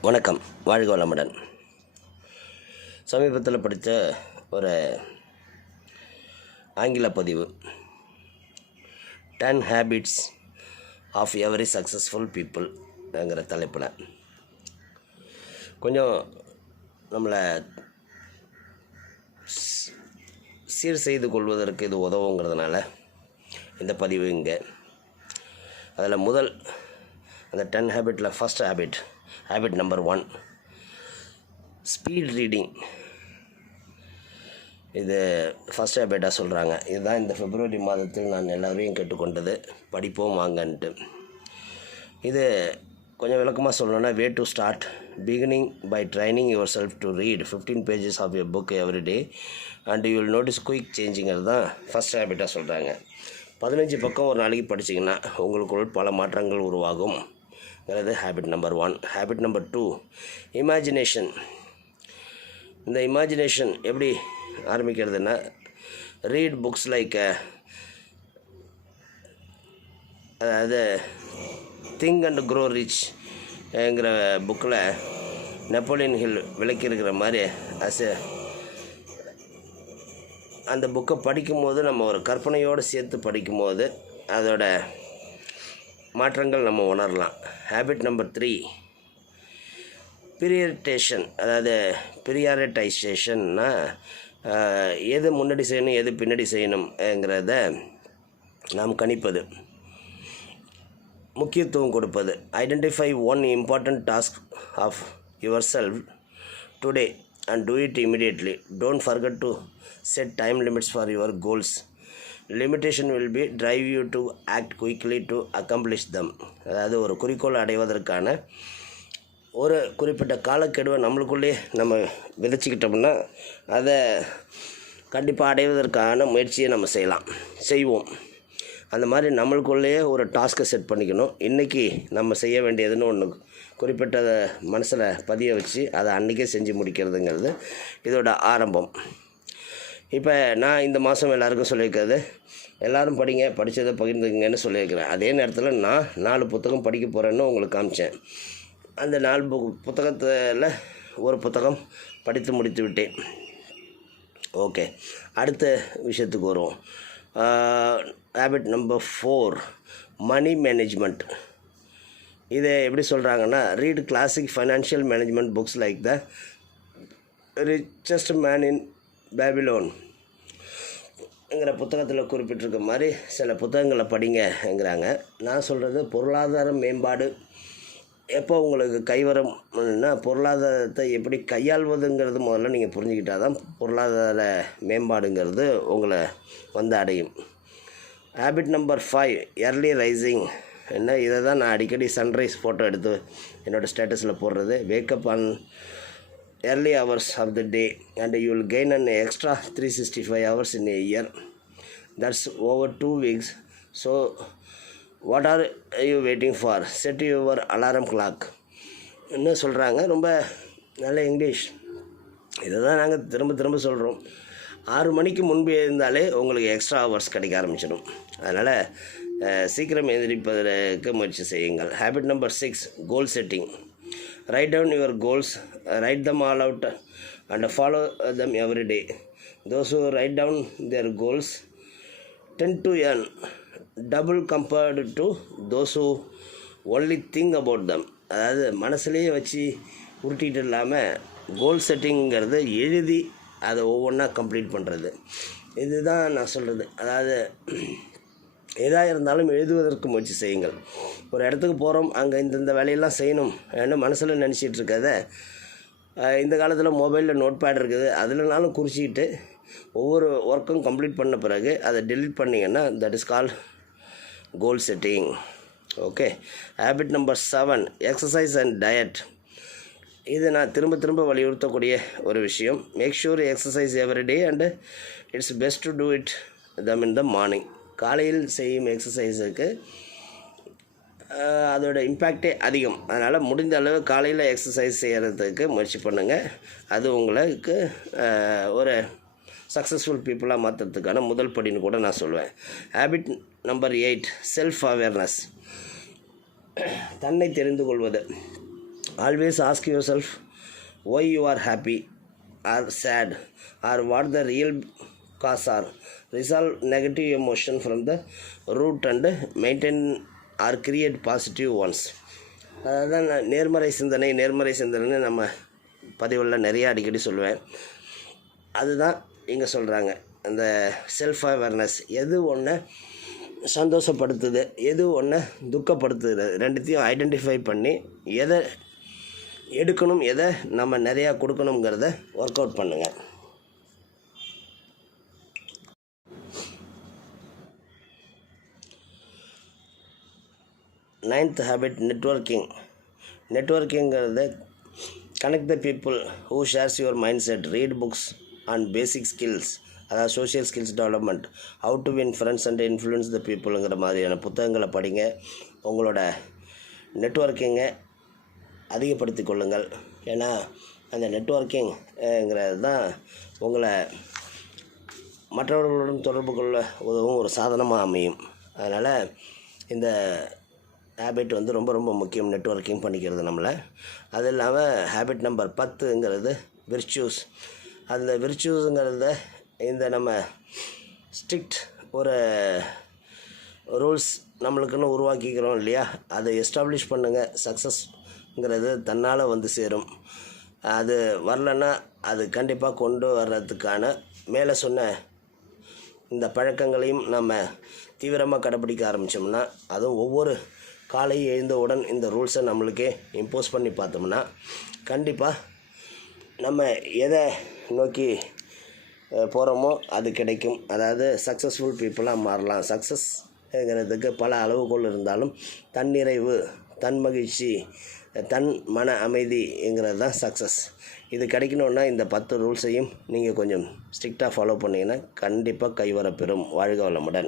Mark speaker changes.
Speaker 1: வணக்கம். வாழ்க வளமுடன். சமீபத்தில் படித்த ஒரு ஆங்கில பதிவு. Ten habits of every successful பீப்புள்ங்கிற தலைப்பில். கொஞ்சம் நம்மளை சீர் செய்து கொள்வதற்கு இது உதவுங்கிறதுனால இந்த பதிவு இங்கே. அதில் முதல் அந்த ten ஹேபிட்டில் first habit habit number one speed reading இது ஃபஸ்ட் ஹேபிட்டாக சொல்கிறாங்க இதுதான் இந்த பிப்ரவரி மாதத்தில் நான் எல்லோரையும் கேட்டுக்கொண்டது. படிப்போம் வாங்கன்ட்டு. இது கொஞ்சம் விளக்கமாக சொல்லணும்னா way to start beginning by training yourself to read fifteen pages of your book every day and you will notice quick சேஞ்சிங்கிறது தான் ஃபஸ்ட் ஹேபிட்டாக சொல்கிறாங்க பதினஞ்சு பக்கம் ஒரு நாளைக்கு படிச்சிங்கன்னா உங்களுக்குள் பல மாற்றங்கள் உருவாகும். உருவாகும்ங்கிறது habit number one habit number two imagination இந்த இமேஜினேஷன் எப்படி ஆரம்பிக்கிறதுன்னா ரீட் புக்ஸ் லைக் அதாவது திங்க் அண்ட் க்ரோ ரிச்ங்கிற புக்கில் நெப்போலியன் ஹில் விளக்கியிருக்கிற மாதிரி அஸ் அந்த புக்கை படிக்கும்போது நம்ம ஒரு கற்பனையோடு சேர்த்து படிக்கும்போது அதோட மாற்றங்கள் நம்ம உணரலாம். ஹேபிட் நம்பர் த்ரீ பிரியரிட்டேஷன் அதாவது பிரியாரிட்டைசேஷன்னா எது முன்னாடி செய்யணும் எது பின்னாடி செய்யணும்ங்கிறத நாம் கணிப்பது. முக்கியத்துவம் கொடுப்பது. Identify one important task of yourself today and do it immediately don't forget to set time limits for your goals limitation will be drive you to act quickly to accomplish them அதாவது ஒரு குறிக்கோள் அடைவதற்கான ஒரு குறிப்பிட்ட காலக்கெடுவை நம்மளுக்குள்ளேயே நம்ம விதைச்சிக்கிட்டோம்னா அதை கண்டிப்பாக அடைவதற்கான முயற்சியை நம்ம செய்யலாம். செய்வோம். அந்த மாதிரி நம்மளுக்குள்ளேயே ஒரு டாஸ்க்கை செட் பண்ணிக்கணும். இன்றைக்கி நம்ம செய்ய வேண்டியதுன்னு ஒன்று குறிப்பிட்ட மனசில் பதிய வச்சு அதை அன்றைக்கே செஞ்சு முடிக்கிறதுங்கிறது இதோட ஆரம்பம். இப்போ நான் இந்த மாதம் எல்லாருக்கும் சொல்லியிருக்கிறது எல்லோரும் படிங்க படித்ததை பகிர்ந்துக்குங்கன்னு சொல்லியிருக்கிறேன். அதே நேரத்தில் நான் நாலு புத்தகம் படிக்க போகிறேன்னு உங்களுக்கு காமிச்சேன். அந்த நாலு புக் புத்தகத்தில் ஒரு புத்தகம் படித்து முடித்து விட்டேன். ஓகே அடுத்த விஷயத்துக்கு வருவோம். Habit number four money management இதை எப்படி சொல்கிறாங்கன்னா read classic financial management books like the richest man in பேபிலோன்ங்கிற புத்தகத்தில் குறிப்பிட்டிருக்க மாதிரி சில புத்தகங்களை படிங்கங்கிறாங்க. நான் சொல்கிறது பொருளாதார மேம்பாடு. எப்போ உங்களுக்கு கைவரம்னா பொருளாதாரத்தை எப்படி கையாள்வதுங்கிறது முதல்ல நீங்கள் புரிஞ்சுக்கிட்டால் தான் பொருளாதார மேம்பாடுங்கிறது உங்களை வந்து அடையும். Habit number five early rising என்ன? இதை தான் நான் அடிக்கடி சன்ரைஸ் ஃபோட்டோ எடுத்து என்னோடய ஸ்டேட்டஸில் போடுறது. Wake up on early hours of the day and you will gain an extra 365 hours in a year. That's over two weeks. So what are you waiting for? Set your alarm clock. என்ன சொல்கிறாங்க ரொம்ப நல்ல English. இதை தான் நாங்கள் திரும்ப திரும்ப சொல்கிறோம் ஆறு மணிக்கு முன்பு இருந்தாலே உங்களுக்கு எக்ஸ்ட்ரா ஹவர்ஸ் கிடைக்க ஆரம்பிச்சிடும். அதனால் சீக்கிரம் எந்திரிப்பதற்கு முயற்சி செய்யுங்கள். Habit number six goal setting write down your goals write them all out and follow them every day those who write down their goals tend to earn double compared to those who only think about them அதாவது மனசுலேயே வச்சு உருட்டிகிட்டு இல்லாமல் கோல் செட்டிங்கிறது எழுதி அதை ஒவ்வொன்றா complete பண்ணுறது இதுதான் நான் சொல்கிறது அதாவது எதாக இருந்தாலும் எழுதுவதற்கு முயற்சி செய்யுங்கள். ஒரு இடத்துக்கு போகிறோம் அங்கே இந்தந்த வேலையெல்லாம் செய்யணும் என்ன மனசில் நினச்சிட்டு இருக்கிறத இந்த காலத்தில் மொபைலில் நோட் பேட் இருக்குது அதுலனாலும் குறிச்சிக்கிட்டு ஒவ்வொரு ஒர்க்கும் கம்ப்ளீட் பண்ண பிறகு அதை டெலிட் பண்ணிங்கன்னா that is call goal setting okay habit number seven exercise and diet இது நான் திரும்ப திரும்ப வலியுறுத்தக்கூடிய ஒரு விஷயம். Make sure exercise every day and it's best to do it them in the morning காலையில் செய்யும் எக்ஸசைஸுக்கு அதோட இம்பேக்டே அதிகம். அதனால் முடிந்த அளவு காலையில் எக்ஸசைஸ் செய்கிறதுக்கு முயற்சி பண்ணுங்கள் அது உங்களுக்கு ஒரு சக்ஸஸ்ஃபுல் பீப்புளாக மாற்றுறதுக்கான முதல் படின்னு கூட நான் சொல்லுவேன் habit number eight self awareness தன்னை தெரிந்து கொள்வது. Always ask yourself why you are happy or sad or what the real cause or resolve negative emotion from the root and maintain or create positive ones அதுதான் நான் நேர்மறை சிந்தனை நேர்மறை சிந்தனைன்னு நம்ம பதிவில் நிறையா அடிக்கடி சொல்லுவேன். அதுதான் இங்கே சொல்கிறாங்க அந்த செல்ஃப் அவேர்னஸ் எது ஒன்று சந்தோஷப்படுத்துது எது ஒன்று துக்கப்படுத்துது ரெண்டுத்தையும் ஐடென்டிஃபை பண்ணி எதை எடுக்கணும் எதை நம்ம நிறையா கொடுக்கணுங்கிறத ஒர்க் அவுட் பண்ணுங்கள் ninth habit networking நெட்வொர்க்கிங்கிறது connect the people who shares your mind set read books and basic skills அதாவது social skills development how to win friends and influence the பீப்புளுங்கிற மாதிரியான புத்தகங்களை படிங்க. உங்களோட நெட்வொர்க்கிங்கை அதிகப்படுத்தி கொள்ளுங்கள். ஏன்னா அந்த நெட்ஒர்க்கிங்கிறது தான் உங்களை மற்றவர்களுடன் தொடர்பு கொள்ள உதவும் ஒரு சாதனமாக அமையும். அதனால் இந்த ஹேபிட் வந்து ரொம்ப ரொம்ப முக்கியம். நெட்வொர்க்கிங் பண்ணிக்கிறது நம்மளை. அது இல்லாமல் ஹேபிட் நம்பர் பத்துங்கிறது விர்ச்சூஸ் அந்த விர்ச்சூஸுங்கிறத இந்த நம்ம ஸ்ட்ரிக்ட் ஒரு ரூல்ஸ் நம்மளுக்குன்னு உருவாக்கிக்கிறோம் இல்லையா? அதை எஸ்டாப்ளிஷ் பண்ணுங்கள் சக்ஸஸ்ங்கிறது தன்னால் வந்து சேரும். அது வரலன்னா அது கண்டிப்பாக கொண்டு வர்றதுக்கான மேலே சொன்ன இந்த பழக்கங்களையும் நம்ம தீவிரமாக கடைப்பிடிக்க ஆரம்பித்தோம்னா அதுவும் ஒவ்வொரு காலை எழுந்தவுடன் இந்த ரூல்ஸை நம்மளுக்கே இம்போஸ் பண்ணி பார்த்தோம்னா கண்டிப்பாக நம்ம எதை நோக்கி போகிறோமோ அது கிடைக்கும். அதாவது சக்ஸஸ்ஃபுல் பீப்புளாக மாறலாம். சக்ஸஸ்ங்கிறதுக்கு பல அளவுகோல் இருந்தாலும் தன்னிறைவு தன் மகிழ்ச்சி தன் மன அமைதிங்கிறது தான் சக்ஸஸ் இது கிடைக்கணுன்னா இந்த பத்து ரூல்ஸையும் நீங்கள் கொஞ்சம் ஸ்ட்ரிக்டாக ஃபாலோ பண்ணிங்கன்னா கண்டிப்பாக கைவரப்பெறும். வாழ்க வளமுடன்.